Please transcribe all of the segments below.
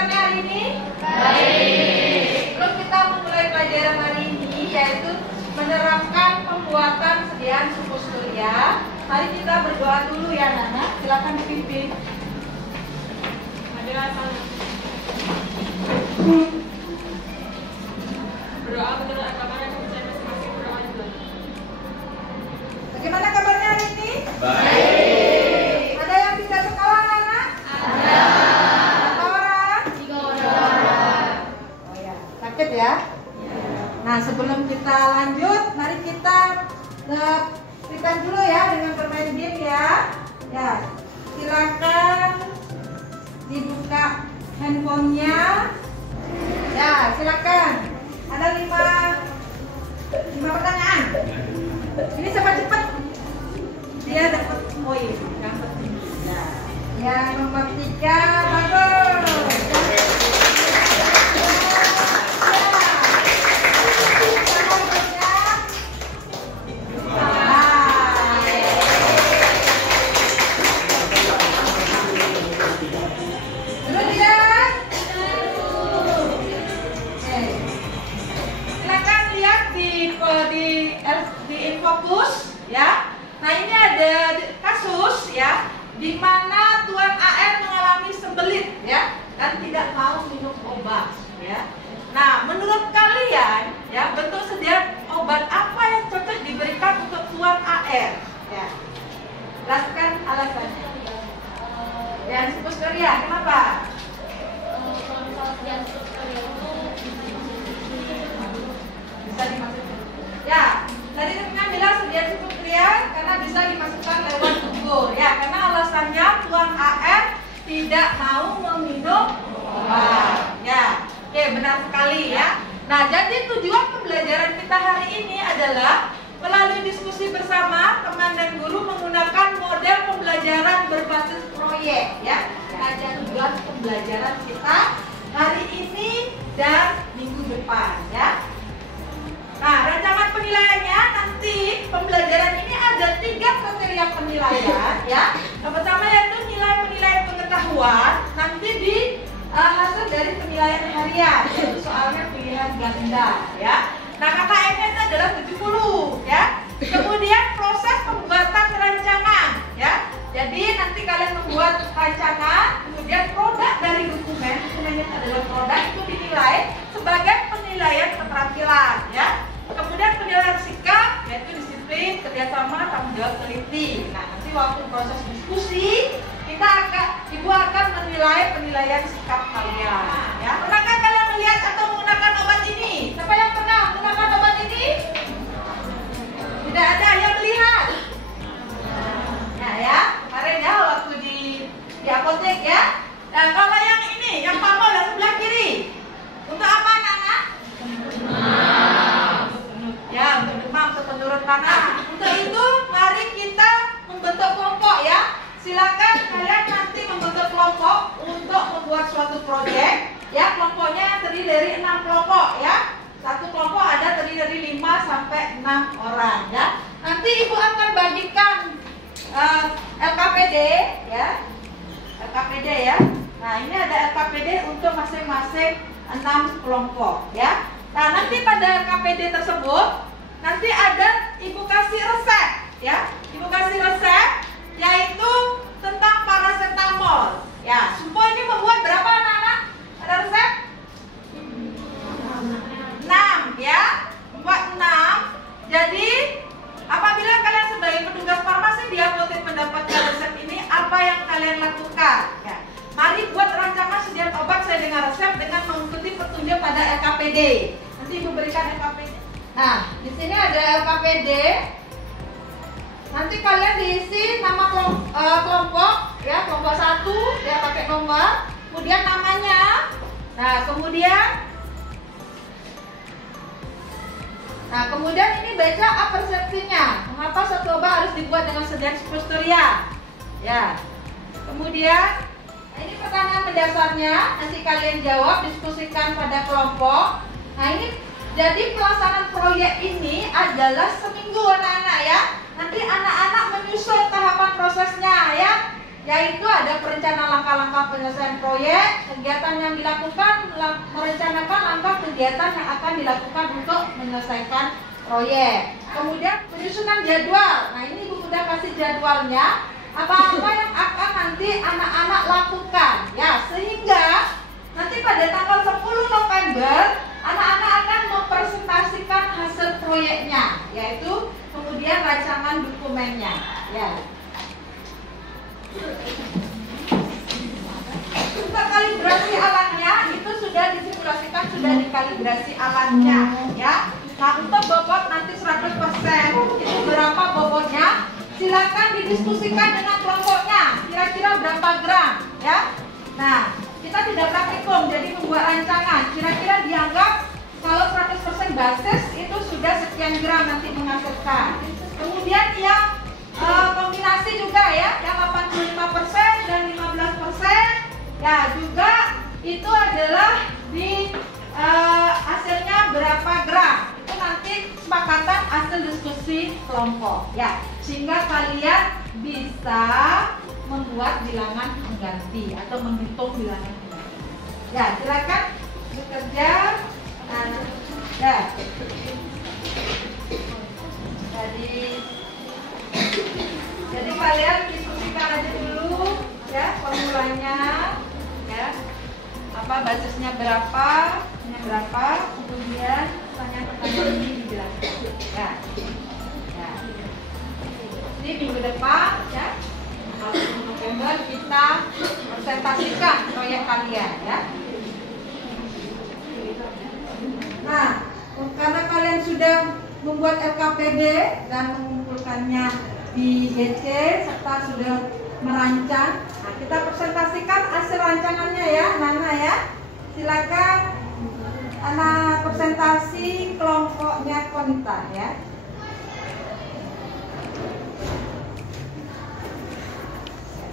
kabarnya hari ini? Baik. Sebelum kita memulai pelajaran hari ini, yaitu menerapkan pembuatan sediaan suku surya, mari kita berdoa dulu ya Nana. Silakan dipimpin. Berdoa menurut agama yang percaya masing-masing berdoa juga. Bagaimana kabarnya hari ini? Baik. Ada yang bisa sekolah Nana? Ada. Berapa orang? 3 orang. Oh ya, sakit ya? Nah, sebelum kita lanjut, mari kita berikan dulu ya dengan bermain game ya. Ya, silakan dibuka handphonenya. Ya, silakan. Ada 5 pertanyaan. Ini cepat-cepat. Dia dapat poin. Yang penting. Ya. Yang nomor 3 bagus. Fokus ya. Nah, ini ada kasus ya di mana Tuan AR mengalami sembelit ya dan tidak mau minum obat ya. Nah, menurut kalian ya, bentuk sediaan obat apa yang cocok diberikan untuk Tuan AR ya? Jelaskan alasannya. Yang suku surya, kenapa? Kalau misalnya sediaan suku surya itu Bisa dimasukkan. Ya, tadi teman bilang sediaan suku surya karena bisa dimasukkan lewat tubuh ya, karena alasannya Tuan AR tidak mau meminum obat ya. Oke, benar sekali ya. Nah, jadi tujuan pembelajaran kita hari ini adalah melalui diskusi bersama teman dan guru menggunakan model pembelajaran berbasis proyek ya. Ada tujuan pembelajaran kita hari ini dan minggu depan ya. Nah, rancangan penilaiannya nanti pembelajaran ini ada 3 kriteria penilaian ya. Yang pertama yaitu nilai penilaian pengetahuan, nanti di hasil dari penilaian harian, yaitu soalnya pilihan ganda ya. Nah, KKM-nya itu adalah 70 ya. Kemudian proses pembuatan rancangan ya. Jadi nanti kalian membuat rancangan, kemudian produk dari dokumennya adalah produk itu dinilai sebagai penilaian keterampilan ya. Kemudian penilaian sikap yaitu disiplin, kerjasama, tanggung jawab, teliti. Nah, nanti waktu proses diskusi ibu akan menilai penilaian sikap kalian ya. Pernahkah kalian melihat atau menggunakan obat ini? Siapa yang pernah menggunakan obat ini? Tidak ada yang melihat. Nah ya, kemarin ya waktu di apotek ya. Nah, kalau yang ini, yang pamol yang sebelah kiri, untuk apa anak-anak? Ya, untuk demam atau penurun panas. Untuk itu, mari kita membentuk kelompok ya. Silakan kalian nanti membentuk kelompok untuk membuat suatu proyek ya. Kelompoknya terdiri dari 6 kelompok ya. Satu kelompok ada terdiri dari 5 sampai 6 orang ya. Nanti ibu akan bagikan LKPD ya. LKPD ya. Nah, ini ada LKPD untuk masing-masing 6 kelompok ya. Nah, nanti pada LKPD tersebut nanti ada ibu kasih resep ya. Ibu kasih resep yaitu tentang paracetamol ya. Sumpo ini membuat berapa anak-anak? Ada resep? 6 ya. Membuat 6. Jadi apabila kalian sebagai petugas farmasi di apotek mendapatkan resep ini, apa yang kalian lakukan ya? Mari buat rancangan sediaan obat sesuai dengan resep dengan mengikuti petunjuk pada LKPD. Nanti ibu berikan LKPD. Nah, di sini ada LKPD. Nanti kalian diisi nama kelompok ya, kelompok 1 ya, pakai nomor, kemudian namanya. Nah, kemudian ini baca apa persepsinya. Mengapa satu obat harus dibuat dengan sediaan suku surya? Ya. Kemudian ini pertanyaan mendasarnya, nanti kalian jawab, diskusikan pada kelompok. Nah, ini jadi pelaksanaan proyek ini adalah seminggu anak-anak ya. Nanti anak-anak menyusun tahapan prosesnya ya. yaitu ada perencanaan langkah-langkah penyelesaian proyek, kegiatan yang dilakukan, merencanakan langkah kegiatan yang akan dilakukan untuk menyelesaikan proyek. Kemudian penyusunan jadwal. Nah, ini Ibu udah kasih jadwalnya, apa-apa yang akan nanti anak-anak lakukan, ya, sehingga nanti pada tanggal 10 November anak-anak akan mempresentasikan hasil proyeknya, yaitu kemudian rancangan dokumennya, ya. Untuk kalibrasi alatnya itu sudah disimulasikan, sudah dikalibrasi alatnya, ya. Nah, untuk bobot nanti 100%, itu berapa bobotnya? Silakan didiskusikan dengan kelompoknya, kira-kira berapa gram, ya. Nah, kita tidak praktikum, jadi membuat rancangan. Kira-kira dianggap kalau 100% basis itu sudah sekian gram nanti menghasilkan. Kemudian yang kombinasi juga ya, yang 85% dan 15%, ya juga itu adalah di hasilnya berapa gram. Itu nanti kesepakatan hasil diskusi kelompok, ya, sehingga kalian bisa membuat bilangan pengganti atau menghitung bilangan pengganti. Ya, silakan bekerja. Nah, ya. Jadi kalian diskusikan aja dulu, ya, formulanya, ya, apa basisnya berapa, kemudian pertanyaan-pertanyaan ini dijelaskan, ya. Ya. Jadi minggu depan, ya, 1 November kita presentasikan proyek kalian, ya. Nah, karena kalian sudah membuat LKPD dan mengumpulkannya di GC serta sudah merancang, nah, kita presentasikan hasil rancangannya, ya, Nana, ya. Silakan anak presentasi kelompoknya Konita, ya.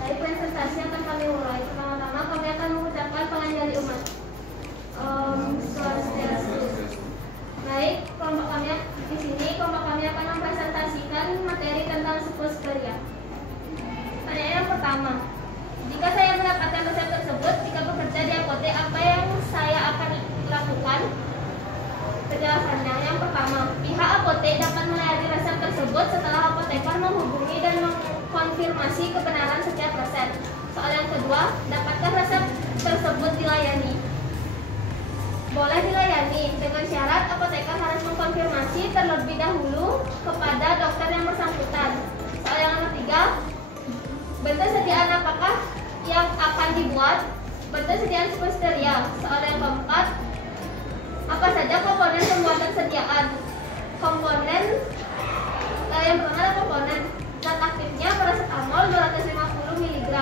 Dari presentasi akan kami mulai. Pertama-tama kami akan mengucapkan penganjali umat. Swastiastu. Baik, kelompok kami di sini akan mempresentasikan materi tentang Suposteria. Pertanyaan yang pertama, jika saya mendapatkan resep tersebut, jika bekerja di apotek, apa yang saya akan lakukan? Penjelasannya, yang pertama, pihak apotek dapat melayani resep tersebut setelah apoteker menghubungi dan mengkonfirmasi kebenaran setiap resep. Soal yang kedua, dapatkah resep tersebut dilayani? Boleh dilayani, dengan syarat apoteker harus mengkonfirmasi terlebih dahulu kepada dokter yang bersangkutan. Soal yang ketiga, bentuk sediaan apakah yang akan dibuat? Bentuk sediaan Suposteria. Soal yang keempat, apa saja komponen pembuatan sediaan? Komponen yang pertama adalah komponen zat aktifnya paracetamol 250 mg,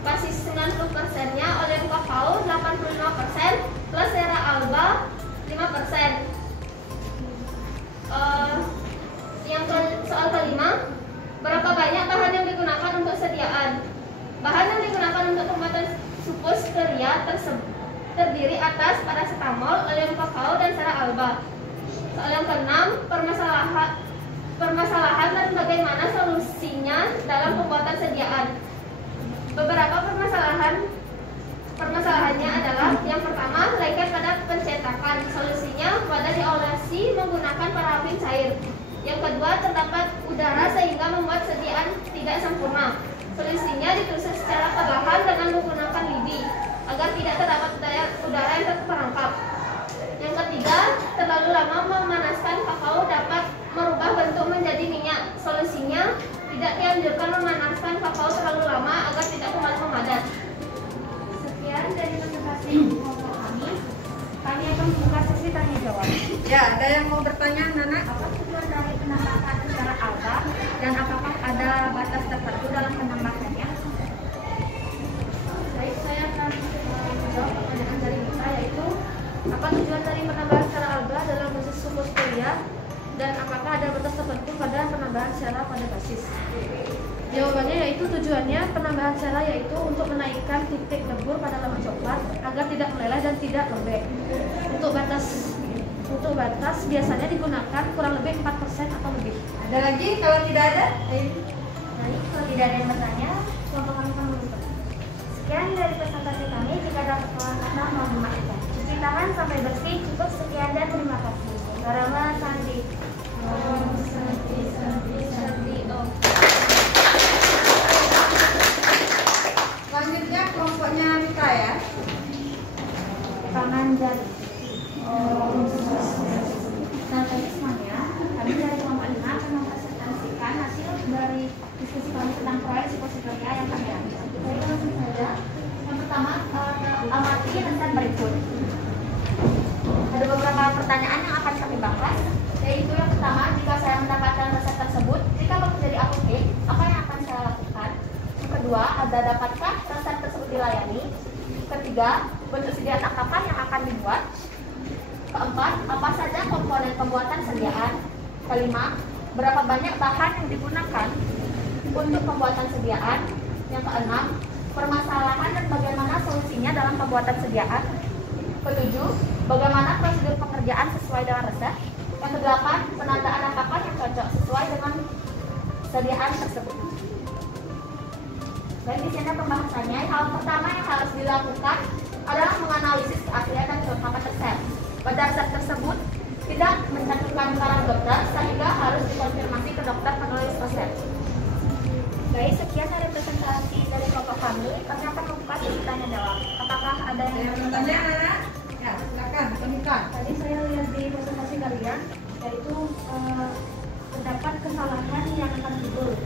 basis 90%-nya oleum kakao 85% plus sera alba 5%. Soal kelima, berapa banyak bahan yang digunakan untuk sediaan? Bahan yang digunakan untuk pembuatan Suposteria terdiri atas paracetamol, oleum kakao, dan sera alba. Soal yang keenam, permasalahan dan bagaimana solusinya dalam pembuatan sediaan. Beberapa permasalahannya adalah yang pertama, lengket pada pencetakan. Solusinya wadah diolesi menggunakan parafin cair. Yang kedua, terdapat udara sehingga membuat sediaan tidak sempurna. Solusinya ditusuk secara perlahan dengan menggunakan lidi agar tidak terdapat udara yang terperangkap. Yang ketiga, terlalu lama memanaskan kakao dapat merubah bentuk menjadi minyak. Solusinya, tidak dianjurkan memanaskan kakao terlalu lama agar tidak kembali memadat. Sekian dari presentasi kelompok kami. Kami akan membuka sesi tanya jawab. Ya, ada yang mau bertanya, Nana? Apa tujuan dari penambahan sera alba dan apakah ada batas tertentu dalam penambahannya? Baik, saya akan menjawab pertanyaan dari kita, yaitu apa tujuan dari penambahan sera alba dalam basis Suposteria dan apakah ada batas tertentu pada penambahan sera pada basis? Jawabannya yaitu tujuannya penambahan sera yaitu untuk menaikkan titik lebur pada lemak coklat agar tidak meleleh dan tidak lembek. Untuk batas biasanya digunakan kurang lebih 4% atau lebih. Ada lagi? Kalau tidak ada? Baik, kalau tidak ada yang bertanya, kelompok kami akan menutup. Sekian dari presentasi kami. Jika ada kesalahan kata mohon dimaafkan. Cuci tangan sampai bersih. Cukup sekian dan terima kasih. Barama Sandi. Om Santi Santi Santi Om. Selanjutnya kelompoknya Mitra ya. Tangan jari. Selamat pagi semuanya. Kami dari kelompok 5 akan mempresentasikan hasil dari diskusi kami tentang proyek psikosoial yang kami ambil. Baik, langsung saja. Yang pertama, amati rensam berikut. Ada beberapa pertanyaan yang akan kami bahas, yaitu yang pertama, jika saya mendapatkan resep tersebut, jika bekerja di apotek, apa yang akan saya lakukan? Yang kedua, ada dapatkah resep tersebut dilayani? Ketiga, bentuk sediaan akapan yang akan dibuat. Keempat, apa saja komponen pembuatan sediaan? Kelima, berapa banyak bahan yang digunakan untuk pembuatan sediaan? Yang keenam, permasalahan dan bagaimana solusinya dalam pembuatan sediaan? Ketujuh, bagaimana prosedur pengerjaan sesuai dengan resep? Yang kedelapan, penandaan akapan yang cocok sesuai dengan sediaan tersebut. Baik, di sini pembahasannya. Hal pertama yang harus dilakukan adalah menganalisis keaslian dan kelengkapan resep. Pada resep tersebut tidak mencantumkan barang dokter sehingga harus dikonfirmasi ke dokter penulis resep. Baik, sekian dari presentasi dari kelompok kami. Kami akan membuka sesi tanya jawab. Apakah ada yang bertanya? Ya, silakan, Monika. Tadi saya lihat di presentasi kalian, yaitu terdapat kesalahan yang akan timbul.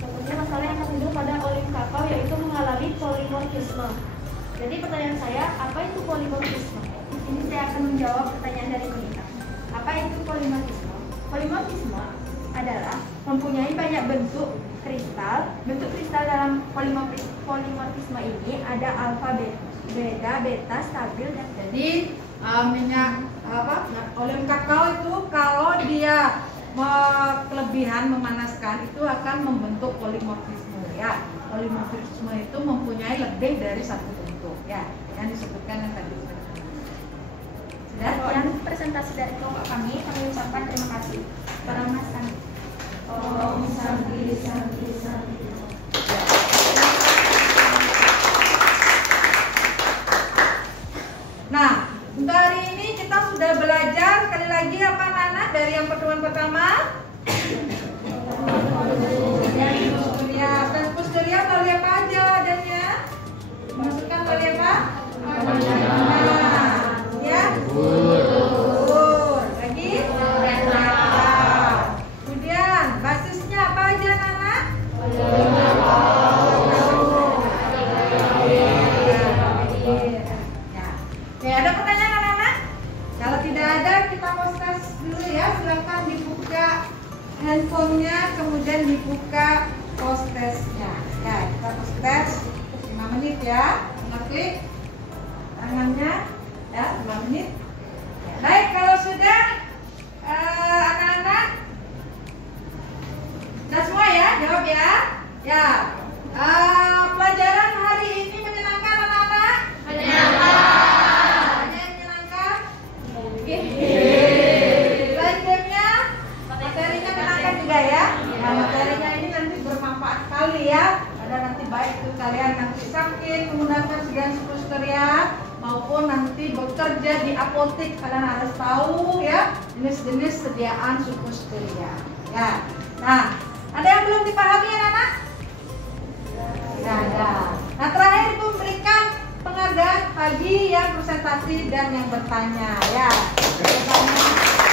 Contohnya masalah yang akan timbul pada olim kakao, yaitu mengalami polimorfisme. Jadi pertanyaan saya, apa itu polimorfisme? Ini saya akan menjawab pertanyaan dari Monika. Apa itu polimorfisme? Polimorfisme adalah mempunyai banyak bentuk kristal. Bentuk kristal dalam polimorfisme ini ada alfa, beta, beta, stabil, dan Jadi minyak olim kakao itu kalau dia kelebihan memanaskan itu akan membentuk polimorfisme ya. Polimorfisme itu mempunyai lebih dari satu bentuk ya, yang disebutkan yang tadi. Sekian presentasi dari kelompok kami ucapkan terima kasih kepada Mas Sandi. Om Santi Santi Santi. Nah, untuk hari ini kita sudah belajar sekali lagi apa Nana dari yang pertemuan pertama? Tes posterior melalui apa aja adanya? Masukkan melalui apa? Ya. Lagi? Kemudian basisnya apa aja Nana? Oke, ada pertanyaan anak-anak? Kalau tidak ada, kita mau tes dulu ya. Silakan dibuka handphonenya, kemudian dibuka post testnya. Ya, kita post test 5 menit ya. Klik tangannya ya, 5 menit. Baik, kalau sudah anak-anak sudah semua ya, jawab ya. Ya. Pelajaran hari ini menyenangkan anak-anak? Menyenangkan. Menyenangkan? Belajarnya, materinya menyenangkan juga ya. Nah, materinya ini nanti bermanfaat sekali ya. Ada nanti baik itu kalian nanti sakit menggunakan sediaan suppositoria maupun nanti bekerja di apotek, kalian harus tahu ya jenis-jenis sediaan suppositoria. Ya. Nah, ada yang belum dipahami ya, anak? Tidak ada. Nah, terakhir itu memberikan penghargaan bagi yang presentasi dan yang bertanya ya. Bertanya.